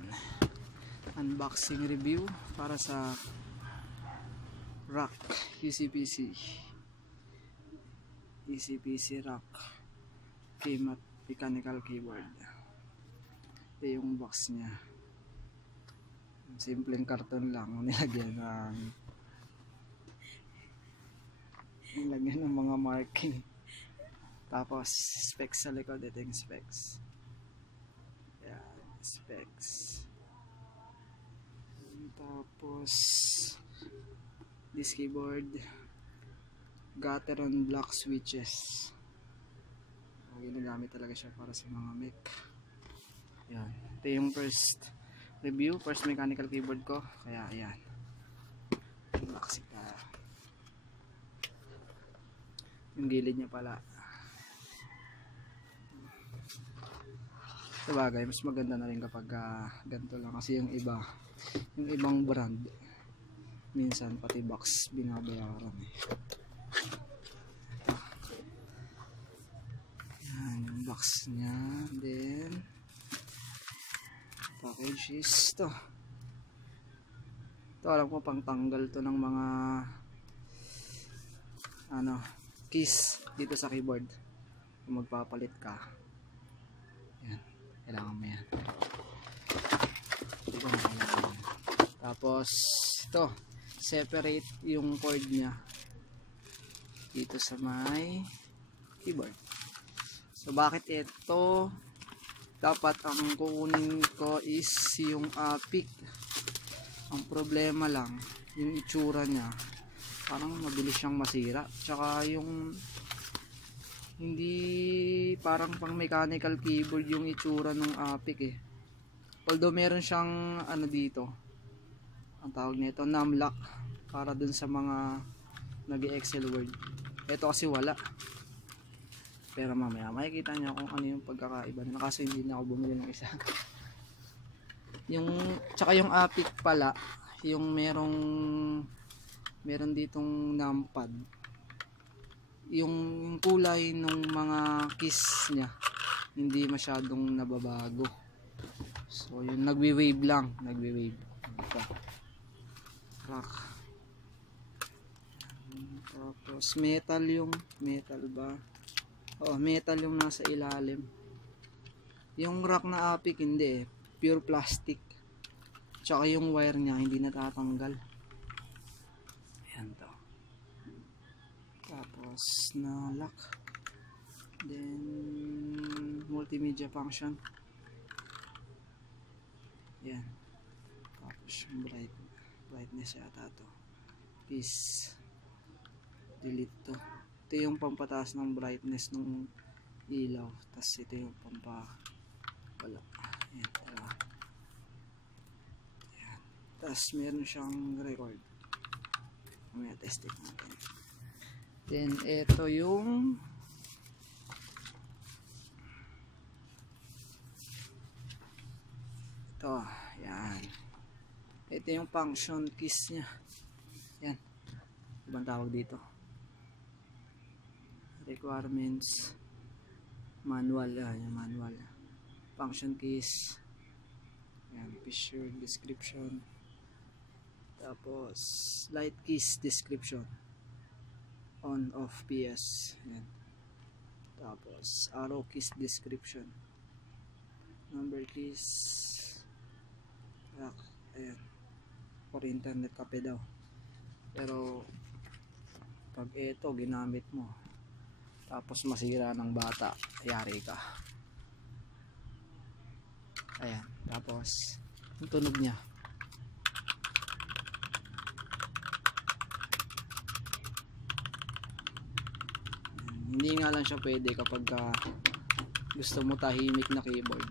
Ayan, unboxing review para sa ROC ECPC ROC KeyMat mechanical keyboard. Ito yung box nya, simpleng karton lang, nilagyan ng mga marking. Tapos specs sa likod. Ito yung specs. Yan, specs. Tapos this keyboard Gateron block switches. Ginagamit talaga siya para sa mga Mac. Yan, ito yung first review, first mechanical keyboard ko. Kaya ayan, unboxing tayo. Yung gilid niya pala, sabagay mas maganda na rin kapag ganito lang, kasi yung ibang brand minsan pati box binabayaran eh. Yan yung box nya. Then package is ito, alam ko pang tanggal to ng mga keys dito sa keyboard kung magpapalit ka. Yan, kailangan mo yan. Tapos ito, separate yung cord nya dito sa may keyboard. So bakit ito? Dapat ang kukunin ko is yung APIC. Ang problema lang, yung itsura nya parang mabilis siyang masira. Tsaka yung hindi parang pang mechanical keyboard yung itsura ng APIC eh. Although meron siyang dito, ang tawag nito numlock, para dun sa mga nag-Excel Word. Ito kasi wala. Pero mamaya makikita niyo kung ano yung pagkakaiba nila, kasi hindi na ako bumili ng isa. Tsaka yung APIC pala, yung meron ditong numpad, yung kulay ng mga keys nya hindi masyadong nababago. So yung nagwi-wave lang, rock. Tapos metal ba? Metal yung nasa ilalim. Yung rock na APIC hindi eh, pure plastic. Tsaka yung wire nya hindi natatanggal. Ayan to. Tapos na lock. Then multimedia function. Ayan. Tapos yung brightness yata to. Peace. Delete to. Ito yung pampataas ng brightness ng ilaw. Tapos ito yung wala. Ayan. Ayan. Tapos meron siyang record. May testing natin. Then ito yung yan. Ito yung function keys nya. Yan. Ibang tawag dito. Requirements manual. Yung manual. Function keys. Yan. Feature description. Tapos light keys description. On off PS. Yan. Tapos arrow keys description. Number keys. Ayan. For internet cafe daw. Pero pag ito ginamit mo tapos masira ng bata, yari ka. Ayan. Tapos yung tunog nya, hindi nga lang siya pwede kapag gusto mo tahimik na keyboard.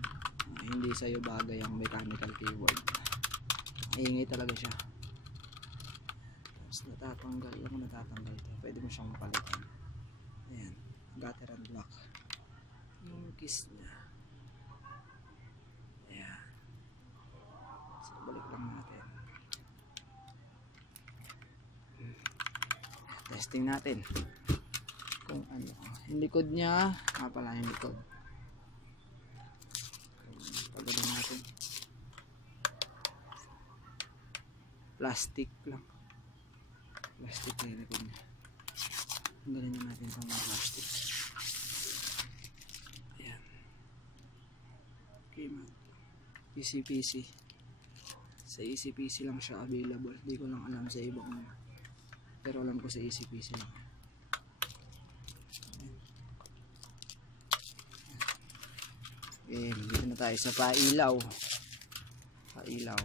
Hindi sa'yo bagay ang mechanical keyboard. Ingay talaga siya. Tapos natatanggal to. Pwede mo siyang palitan. Ayan, Gateron block. Yung keys niya. Ayan. So balik lang natin. Testing natin kung ano. Yung likod niya, pala yung likod. Pagano natin. plastic lang. Plastic na ilagay niya. Tanggalin na natin itong mga plastic. Ayan. Okay man. Easy peasy. Sa easy peasy lang siya available. Hindi ko lang alam sa ibang mga. Pero alam ko sa easy peasy lang. Okay, dito na tayo sa pailaw. Pailaw.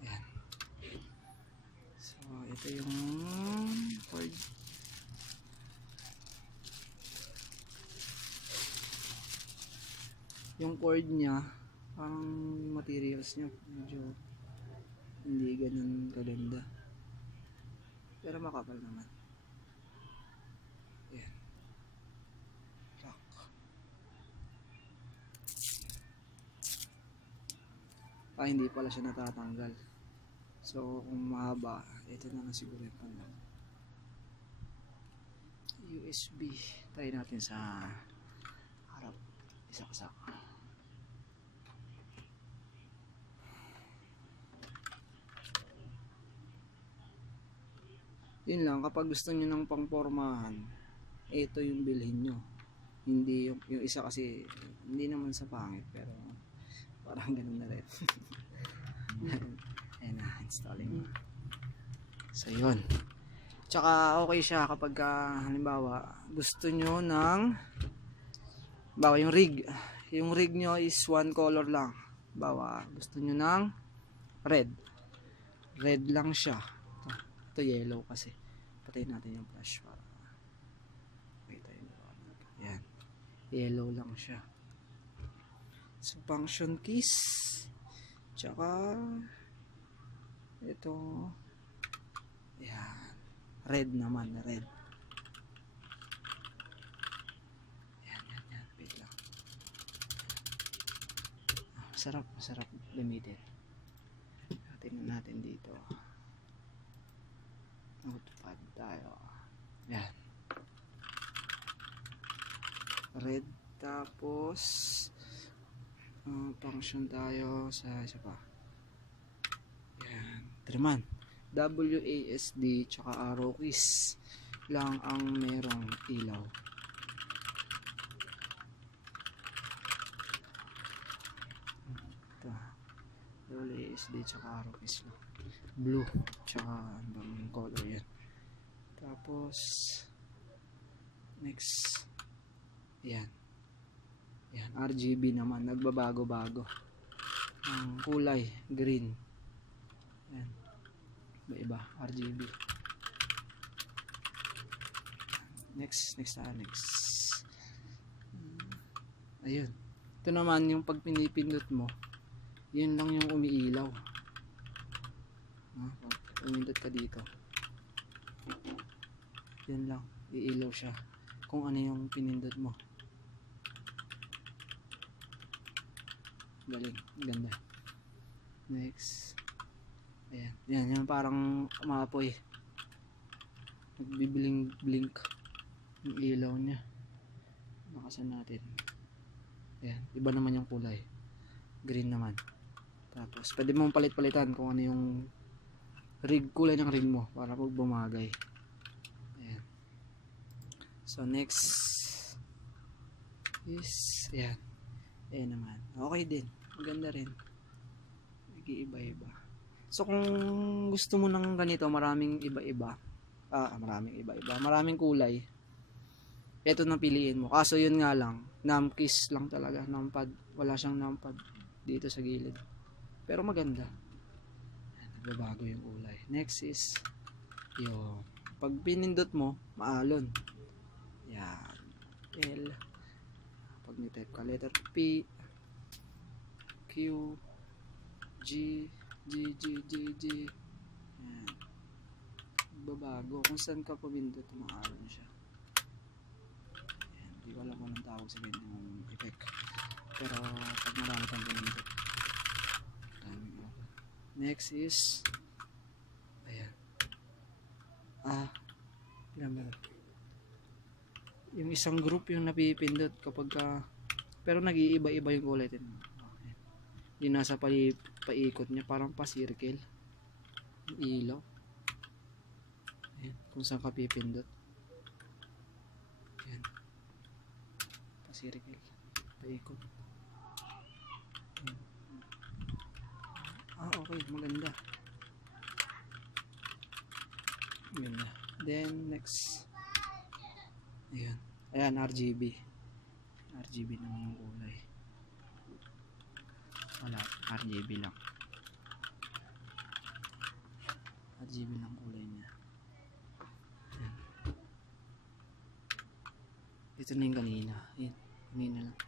Ayan. So, ito yung cord. Yung cord niya, parang materials niya medyo hindi ganun kaganda. Pero makapal naman. Ayan. Rock. Hindi pala siya natatanggal. So, kung mahaba, ito na lang siguro yung pala. USB. Tayo natin sa harap. Isa-isa. Yun lang, kapag gusto nyo ng pangpormahan, ito yung bilhin nyo. Hindi yung isa kasi, hindi naman sa pangit, pero parang ganun na rin. Ayan na, installing. So yun. Tsaka okay siya kapag halimbawa gusto nyo ng bawa yung rig. Yung rig nyo is one color lang. Bawa gusto nyo ng red. Red lang siya. Ito yellow kasi. Patayin natin yung flash para makita yun. Ayan. Yellow lang siya. So function keys. Tsaka ito. Ayan. Red naman. Red. Ayan. Wait lang. Masarap gamitin. Tingnan natin dito. Notepad tayo. Yan. Red. Tapos function tayo sa isa pa. Yan. Triman. WASD tsaka arrow keys lang ang merong ilaw. Ito. WASD tsaka arrow keys lang. Blue tsaka ang color yan. Tapos next yan RGB naman, nagbabago-bago ang kulay, green yan, iba RGB. Next ayun, ito naman yung pag pinipindot mo, yun lang yung umiilaw. Pumindot ka dito, yan lang, iilaw siya kung ano yung pinindot mo. Galing, ganda. Next, ayan, yan parang umapoy, nagbiblink blink yung ilaw nya. Nakasan natin, ayan, iba naman yung kulay, green naman. Tapos pwede mong palit-palitan kung ano yung kulay ng rig mo para pag bumagay. Ayan. So next is ayan. Ayan naman. Okay din. Maganda rin. Nag-iiba-iba. So kung gusto mo ng ganito, maraming iba-iba. Maraming kulay. Ito na piliin mo. Kaso yun nga lang, numpkeys lang talaga, numpad. Wala siyang numpad dito sa gilid. Pero maganda. Nagbabago yung kulay. Next is yung pag pinindot mo, maalon. Yan. L. Pag ni-type ka, letter P, Q, G, G. Yan. Nagbabago. Kung saan ka pumindot, maalon siya. Yan. Hindi ko alam kung anong tawag sa ganyang effect. Pero pag marami kang pumindot. Next is ayan. Yung isang group yung napipindot kapag pero nag-iiba-iba yung kulay din. Okay. Yung nasa paikot niya, parang pa-circle. Yung ilaw. Ayan, kung saan ka pipindot. Ayan. Pa-circle. Paikot. Ayan. Okay. Maganda. Maganda. Then, next. Ayan. Ayan, RGB. RGB naman yung kulay. Wala. RGB lang. RGB lang kulay niya. Ayan. Ito na yung kanina. Ayan. Kanina lang.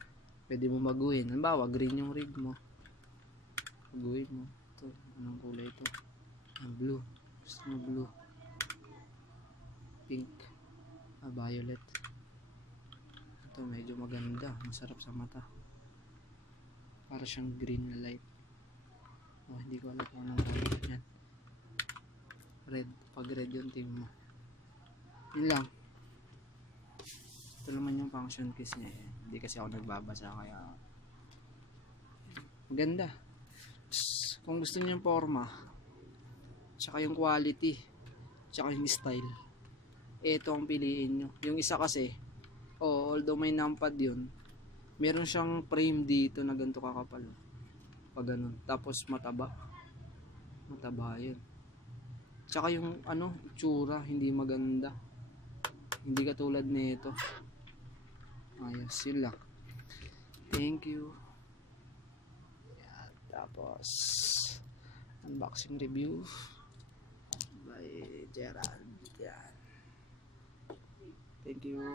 Pwede mo baguhin. Halimbawa, green yung rig mo. Baguhin mo. Ito. Anong kulay ito? Ang blue. Gusto mo blue. Pink. Violet. Ito medyo maganda. Masarap sa mata. Para siyang green na light. Hindi ko alam kung anong color yan. Red. Pag red yung team mo. Yun lang. Ito naman yung function keys niya. Hindi kasi ako nagbabasa kaya maganda. Kung gusto niyo yung forma, tsaka yung quality, tsaka yung style, ito ang piliin nyo. Yung isa kasi, although may numpad yun, meron siyang frame dito na ganito kakapal. Pag ganun. Tapos mataba. Mataba yun. Tsaka yung itsura, hindi maganda. Hindi katulad nito. Ayos, yun lang. Thank you. Yan. Tapos, unboxing review by Gerald. Yan. Thank you.